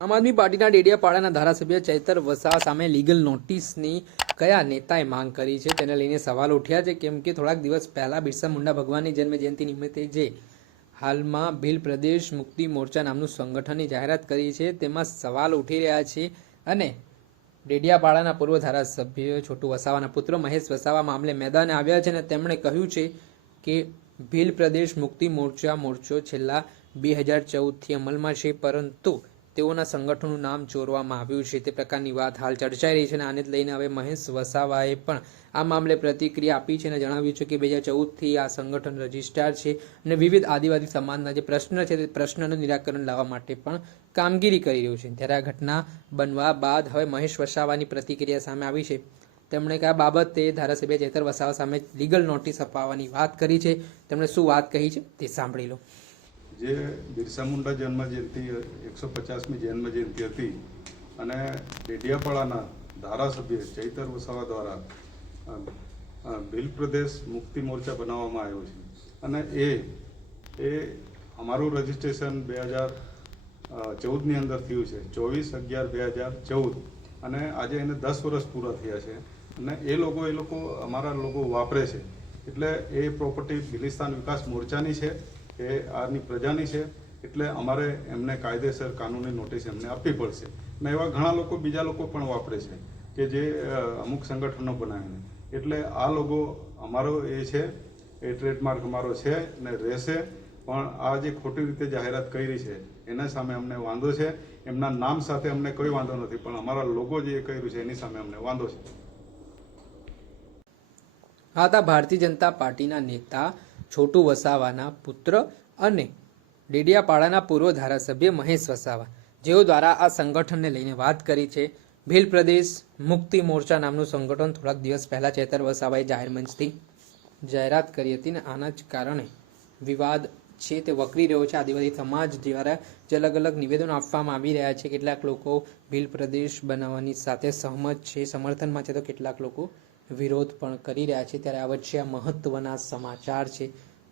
આમ આદમી પાર્ટીના ડેડિયાપાડાના ધારાસભ્ય ચૈતર વસાવા સામે લીગલ નોટિસની કયા નેતાએ માંગ કરી છે તેને લઈને સવાલ ઉઠ્યા છે, કેમ કે થોડાક દિવસ પહેલા બિરસા મુંડા ભગવાનની જન્મજયંતિ નિમિત્તે જે હાલમાં ભીલ પ્રદેશ મુક્તિ મોરચા નામનું સંગઠનની જાહેરાત કરી છે તેમાં સવાલ ઉઠી રહ્યા છે અને ડેડિયાપાડાના પૂર્વ ધારાસભ્ય છોટુ વસાવાના પુત્ર મહેશ વસાવા મામલે મેદાને આવ્યા છે અને તેમણે કહ્યું છે કે ભીલ પ્રદેશ મુક્તિ મોરચો છેલ્લા 2014થી અમલમાં છે, પરંતુ તેઓના સંગઠનનું નામ ચોરવામાં આવ્યું છે તે પ્રકારની વાત હાલ ચર્ચાઈ રહી છે અને આને લઈને હવે મહેશ વસાવાએ પણ આ મામલે પ્રતિક્રિયા આપી છે અને જણાવ્યું છે કે 2014થી આ સંગઠન રજિસ્ટ્રાર છે અને વિવિધ આદિવાસી સમાજના જે પ્રશ્ન છે તે પ્રશ્નનું નિરાકરણ લાવવા માટે પણ કામગીરી કરી રહ્યું છે। ત્યારે આ ઘટના બનવા બાદ હવે મહેશ વસાવાની પ્રતિક્રિયા સામે આવી છે। તેમણે કયા બાબતે ધારાસભ્ય ચૈતર વસાવા સામે લીગલ નોટિસ અપાવવાની વાત કરી છે, તેમણે શું વાત કહી છે તે સાંભળી લો। જે બિરસા મુંડા જન્મજયંતિ 150મી જન્મજયંતિ હતી અને ડેડિયાપાડાના ધારાસભ્ય ચૈતર વસાવા દ્વારા ભીલ પ્રદેશ મુક્તિ મોરચા બનાવવામાં આવ્યો છે અને એ અમારું રજિસ્ટ્રેશન 2014ની અંદર થયું છે, 24/11/2014, અને આજે એને 10 વર્ષ પૂરા થયા છે અને એ લોકો અમારા લોકો વાપરે છે, એટલે એ પ્રોપર્ટી ભીલિસ્તાન વિકાસ મોરચાની છે, એ આની પ્રજાની છે, એટલે અમારે એમને કાયદેસર કાનૂની નોટિસ એમને આપવી પડશે। અને એવા ઘણા લોકો બીજા લોકો પણ વાપરે છે કે જે અમુક સંગઠનો બનાવીને, એટલે આ લોકો અમારો એ છે, એ ટ્રેડમાર્ક અમારો છે ને રહેશે, પણ આ જે ખોટી રીતે જાહેરાત કરી છે એના સામે અમને વાંધો છે। એમના નામ સાથે અમને કોઈ વાંધો નથી, પણ અમારા લોકો જે કર્યું છે એની સામે અમને વાંધો છે। આ હતા ભારતીય જનતા પાર્ટીના નેતા છોટુ વસાવાના પુત્ર અને ડેડિયાપાડાના પૂર્વ ધારાસભ્ય મહેશ વસાવા, જેઓ દ્વારા આ સંગઠનને લઈને વાત કરી છે। ભીલ પ્રદેશ મુક્તિ મોરચા નામનું સંગઠન થોડાક દિવસ પહેલા ચૈતર વસાવાએ જાહેર મંચથી જાહેરાત કરી હતી અને આના જ કારણે વિવાદ છે તે વકરી રહ્યો છે। આદિવાસી સમાજ દ્વારા જે અલગ અલગ નિવેદનો આપવામાં આવી રહ્યા છે, કેટલાક લોકો ભીલ પ્રદેશ બનાવવાની સાથે સહમત છે, સમર્થનમાં છે, તો કેટલાક લોકો વિરોધ પણ કરી રહ્યા છે। ત્યારે આ વચ્ચે આ મહત્વના સમાચાર છે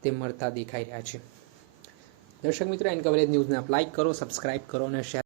તે મળતા દેખાઈ રહ્યા છે। દર્શક મિત્રો, એન કવરેજ ન્યૂઝને આપ લાઈક કરો, સબસ્ક્રાઇબ કરો અને શેર